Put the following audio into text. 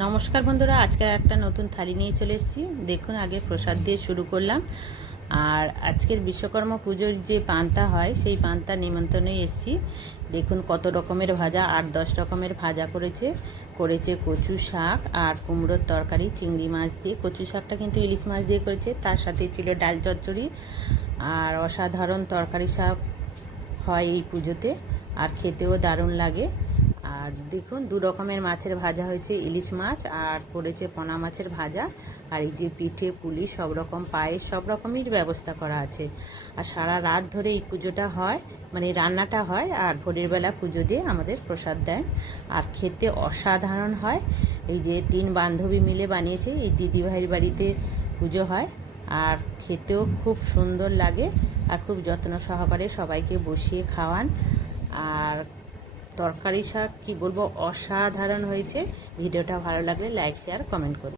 নমস্কার বন্ধুরা, আজকে একটা নতুন থালি নিয়ে চলে এসেছি। দেখুন, আগে প্রসাদ দিয়ে শুরু করলাম। আর আজকের বিশ্বকর্মা পুজোর যে পান্তা হয় সেই পান্তা নিমন্ত্রণে এসেছি। দেখুন কত রকমের ভাজা, 8-10 রকমের ভাজা করেছে কচু শাক আর কুমড়োর তরকারি চিংড়ি মাছ দিয়ে। কচু শাকটা কিন্তু ইলিশ মাছ দিয়ে করেছে, তার সাথে ছিল ডাল চচ্চড়ি আর অসাধারণ তরকারি শাক হয় এই পুজোতে, আর খেতেও দারুণ লাগে। আর দেখুন 2 রকমের মাছের ভাজা হয়েছে, ইলিশ মাছ আর করেছে পোনা মাছের ভাজা। আর এই যে পিঠে পুলি সব রকম পায়েস সব রকমের ব্যবস্থা করা আছে। আর সারা রাত ধরে এই পুজোটা হয়, মানে রান্নাটা হয়, আর ভোরের বেলা পুজো দিয়ে আমাদের প্রসাদ দেয়। আর খেতে অসাধারণ হয়। এই যে 3 বান্ধবী মিলে বানিয়েছে, এই দিদিভাইয়ের বাড়িতে পুজো হয়। আর খেতেও খুব সুন্দর লাগে, আর খুব যত্ন সহকারে সবাইকে বসিয়ে খাওয়ান। আর তরকারি শাক কি বলবো, অসাধারণ হয়েছে। ভিডিওটা ভালো লাগলে লাইক শেয়ার কমেন্ট করুন।